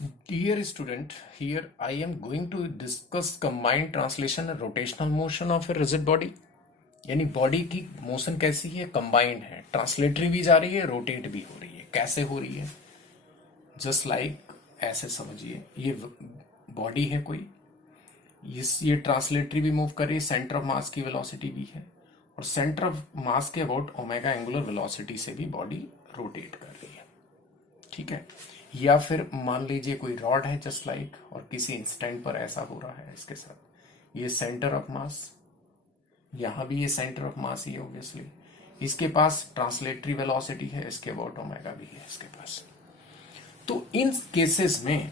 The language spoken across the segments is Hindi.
Dear student, here I am going to discuss combined translation and rotational motion of a rigid body. यानी बॉडी की मोशन कैसी है, कंबाइंड है, ट्रांसलेटरी भी जा रही है, रोटेट भी हो रही है. कैसे हो रही है? जस्ट लाइक ऐसे समझिए, ये बॉडी है कोई, ये ट्रांसलेटरी भी मूव कर रही है, सेंटर ऑफ मास की वेलोसिटी भी है, और सेंटर ऑफ मास के अबाउट ओमेगा एंगुलर वेलोसिटी से भी बॉडी रोटेट कर रही है. ठीक है. या फिर मान लीजिए कोई रॉड है जस्ट लाइक, और किसी इंस्टेंट पर ऐसा हो रहा है इसके साथ, ये सेंटर ऑफ मास, यहां भी ये centre of mass he obviously, इसके पास ट्रांसलेटरी वेलोसिटी है, इसके अबाउट ओमेगा भी है इसके पास. तो इन केसेस में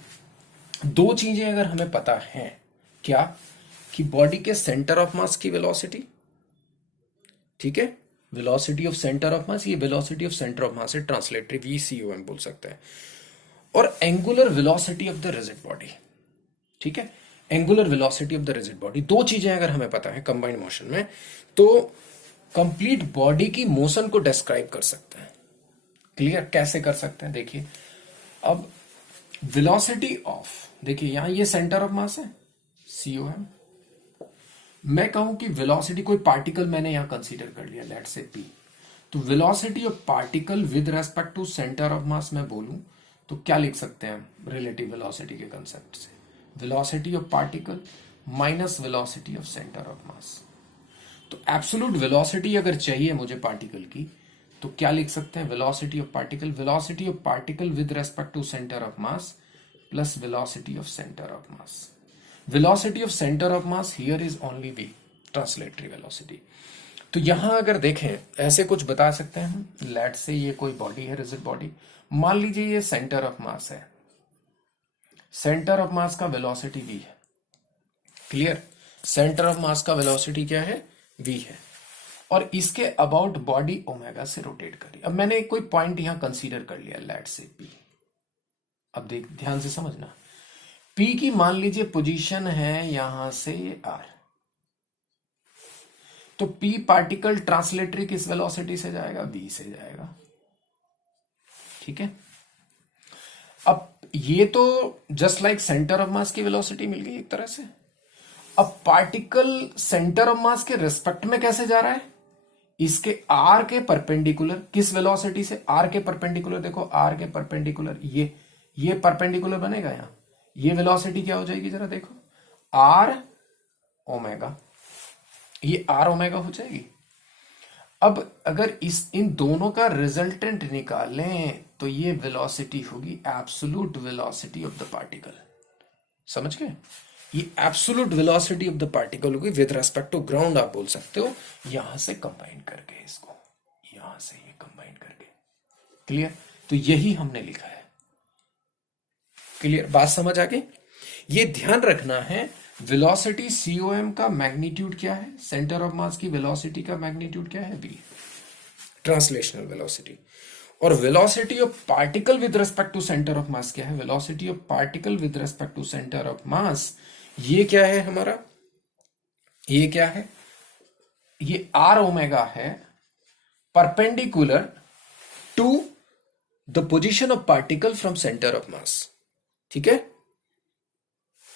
दो चीजें अगर हमें पता है, क्या कि बॉडी के सेंटर ऑफ मास की वेलोसिटी, ठीक है, velocity of centre of mass, ये velocity of centre of mass है, ट्रांसलेटरी VCOM बोल सकते हैं, और angular velocity of the rigid body. ठीक है, angular velocity of the rigid body. दो चीजें अगर हमें पता है कंबाइंड मोशन में, तो कंप्लीट बॉडी की मोशन को डिस्क्राइब कर सकते हैं. क्लियर? कैसे कर सकते हैं देखिए. अब वेलोसिटी ऑफ, देखिए यहां ये सेंटर ऑफ मास है COM. मैं कहूं कि वेलोसिटी, कोई पार्टिकल मैंने यहां कंसीडर कर लिया, लेट्स से P, तो velocity of particle with respect to centre of mass मैं बोलूं तो क्या लिख सकते हैं रिलेटिव वेलोसिटी के कंसेप्ट से? Velocity of particle minus velocity of centre of mass. तो एब्सोल्यूट वेलोसिटी अगर चाहिए मुझे पार्टिकल की, तो क्या लिख सकते हैं? Velocity of particle with respect to centre of mass plus velocity of centre of mass. Velocity of centre of mass here is only V, translatory velocity. तो यहां अगर देखें, ऐसे कुछ बता सकते हैं हम, लेट से ये कोई बॉडी है, रिजिड बॉडी, मान लीजिए ये सेंटर ऑफ मास है, सेंटर ऑफ मास का वेलोसिटी V है. क्लियर? सेंटर ऑफ मास का वेलोसिटी क्या है? V है, और इसके अबाउट बॉडी ओमेगा से रोटेट करी. अब मैंने कोई पॉइंट यहां कंसीडर कर लिया, लेट से P. अब देख, ध्यान से समझना, P की मान लीजिए पोजीशन है यहां से R, तो P पार्टिकल ट्रांसलेटरी किस वेलोसिटी से जाएगा? V से जाएगा. ठीक है. अब ये तो जस्ट लाइक सेंटर ऑफ मास की वेलोसिटी मिल गई एक तरह से. अब पार्टिकल सेंटर ऑफ मास के रिस्पेक्ट में कैसे जा रहा है? इसके R के परपेंडिकुलर, किस वेलोसिटी से? R के परपेंडिकुलर. देखो R के परपेंडिकुलर, ये परपेंडिकुलर बनेगा यहां, ये वेलोसिटी क्या हो जाएगी जरा देखो, R ओमेगा, ये R ओमेगा हो जाएगी. अब अगर इन दोनों का रिजल्टेंट निकालें तो ये वेलोसिटी होगी absolute velocity of the particle. समझ गए? ये absolute velocity of the particle होगी विद रेस्पेक्ट टू ग्राउंड, आप बोल सकते हो, यहां से कंबाइन करके, इसको यहां से ये कंबाइन करके. क्लियर? तो यही हमने लिखा है. क्लियर? बात समझ आ गई? ये ध्यान रखना है, वेलोसिटी COM का मैग्नीट्यूड क्या है, सेंटर ऑफ मास की वेलोसिटी का मैग्नीट्यूड क्या है? V, translational velocity. और velocity of particle with respect to centre of mass क्या है? Velocity of particle with respect to centre of mass, ये क्या है हमारा? ये क्या है? ये R ओमेगा है, perpendicular to the position of particle from centre of mass. ठीक है,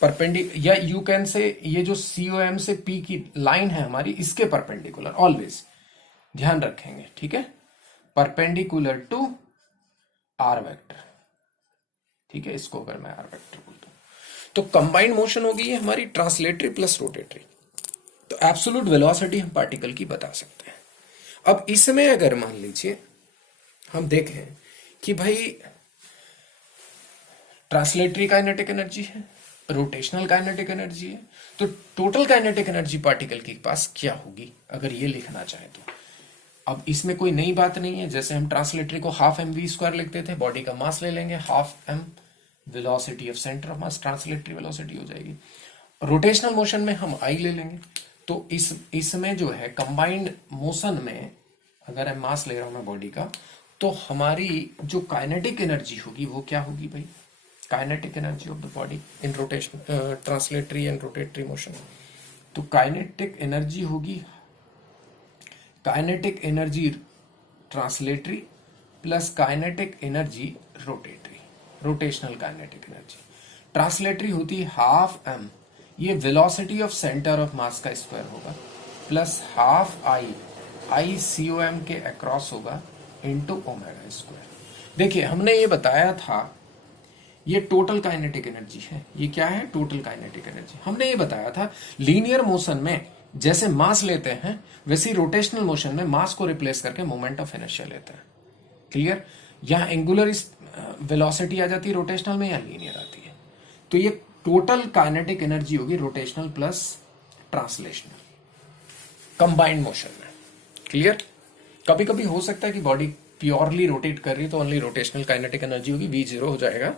परपेंडिकुलर, या यू कैन से ये जो COM से P की लाइन है हमारी, इसके परपेंडिकुलर, ऑलवेज ध्यान रखेंगे. ठीक है, परपेंडिकुलर टू R वेक्टर. ठीक है, इसको अगर मैं R वेक्टर बोलता हूं तो कंबाइंड मोशन होगी ये हमारी ट्रांसलेटरी प्लस रोटेटरी. तो एब्सोल्यूट वेलोसिटी हम पार्टिकल की बता सकते हैं. अब इसमें अगर मान लीजिए हम देखें कि भाई ट्रांसलेटरी काइनेटिक एनर्जी है, रोटेशनल काइनेटिक एनर्जी है, तो टोटल काइनेटिक एनर्जी पार्टिकल के पास क्या होगी अगर ये लिखना चाहे तो. अब इसमें कोई नई बात नहीं है, जैसे हम ट्रांसलेटरी को हाफ mv² लिखते थे, बॉडी का मास ले लेंगे, half m velocity of centre of mass, translatory velocity हो जाएगी. रोटेशनल मोशन में हम I ले लेंगे. तो इसमें जो है कंबाइंड मोशन में, अगर मैं मास ले रहा हूं मैं बॉडी का, तो हमारी जो काइनेटिक एनर्जी होगी वो क्या होगी भाई? Kinetic energy of the body in rotation, translatory and rotatory motion. तो काइनेटिक एनर्जी होगी, kinetic energy translatory plus kinetic energy rotatory. Rotational kinetic energy. Translatory होती है हाफ एम, ये velocity of centre of mass का स्क्वायर होगा, plus half I, I C O M के अक्रॉस होगा, इंटू ओमेगा स्क्वायर। देखिए हमने ये बताया था ये टोटल काइनेटिक एनर्जी है। ये क्या है? Total kinetic energy. हमने ये बताया था लीनियर मोशन में जैसे मास लेते हैं वैसे रोटेशनल मोशन में मास को रिप्लेस करके मोमेंट ऑफ इनर्शिया लेते हैं। क्लियर? यहां एंगुलर वेलोसिटी आ जाती है रोटेशनल में या लीनियर आती है। तो ये टोटल काइनेटिक एनर्जी होगी rotational plus translational combined motion में। क्लियर? कभी कभी हो सकता है कि बॉडी प्योरली रोटेट कर रही है तो ओनली रोटेशनल काइनेटिक एनर्जी होगी, V 0 हो जाएगा।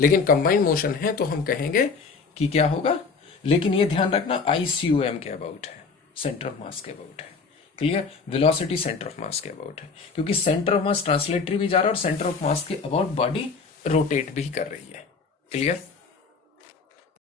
लेकिन कंबाइंड मोशन है तो हम कहेंगे कि क्या होगा, लेकिन ये ध्यान रखना ICOM के अबाउट है, सेंटर ऑफ मास के अबाउट है। क्लियर? वेलोसिटी सेंटर ऑफ मास के अबाउट है, क्योंकि सेंटर ऑफ मास ट्रांसलेटरी भी जा रहा है और सेंटर ऑफ मास के अबाउट बॉडी रोटेट भी कर रही है। क्लियर?